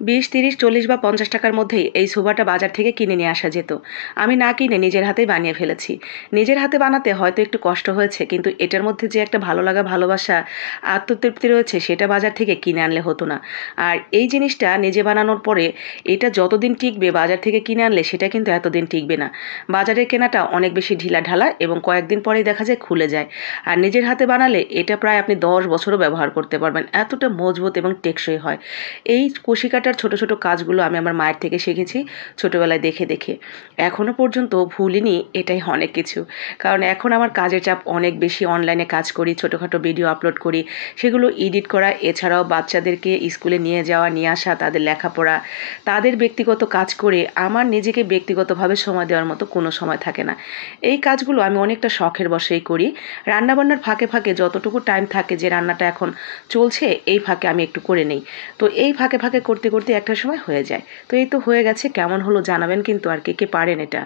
20, 30, 40 বা 50 টাকার মধ্যেই এই সোফাটা বাজার থেকে কিনে নিয়ে আসা যেত। আমি না কিনে নিজের হাতেই বানিয়ে ফেলেছি। নিজের হাতে বানাতে হয়তো একটু কষ্ট হয়েছে, কিন্তু এটার মধ্যে যে একটা ভালো লাগা, ভালোবাসা, আত্মতৃপ্তি রয়েছে সেটা বাজার থেকে কিনে আনলে হতো না। আর এই জিনিসটা নিজে বানানোর পরে এটা যতদিন টিকবে, বাজার থেকে কিনে আনলে সেটা কিন্তু এতদিন টিকবে না। বাজারের কেনাটা অনেক বেশি ঢিলাঢালা এবং কয়েকদিন পরেই দেখা যায় খুলে যায়। আর নিজের হাতে বানালে এটা প্রায় আপনি 10 বছরও ব্যবহার করতে পারবেন, এতটা মজবুত এবং টেকসই হয়। এই কুশি কাটার ছোট ছোট কাজগুলো আমি আমার মায়ের থেকে শিখেছি, ছোটোবেলায় দেখে দেখে। এখনও পর্যন্ত ভুলিনি, এটাই অনেক কিছু। কারণ এখন আমার কাজের চাপ অনেক বেশি, অনলাইনে কাজ করি, ছোটোখাটো ভিডিও আপলোড করি, সেগুলো এডিট করা, এছাড়াও বাচ্চাদেরকে স্কুলে নিয়ে যাওয়া নিয়ে আসা, তাদের লেখাপড়া, তাদের ব্যক্তিগত কাজ করে আমার নিজেকে ব্যক্তিগতভাবে সময় দেওয়ার মতো কোনো সময় থাকে না। এই কাজগুলো আমি অনেকটা শখের বশেই করি। রান্নাবান্নার ফাঁকে ফাঁকে যতটুকু টাইম থাকে, যে রান্নাটা এখন চলছে এই ফাঁকে আমি একটু করে নিই। তো এই ফাঁকে ফাঁকে করতে করতে একটা সময় হয়ে যায়। তো এই তো হয়ে গেছে, কেমন হলো জানাবেন কিন্তু, আর কে কে পারেন এটা।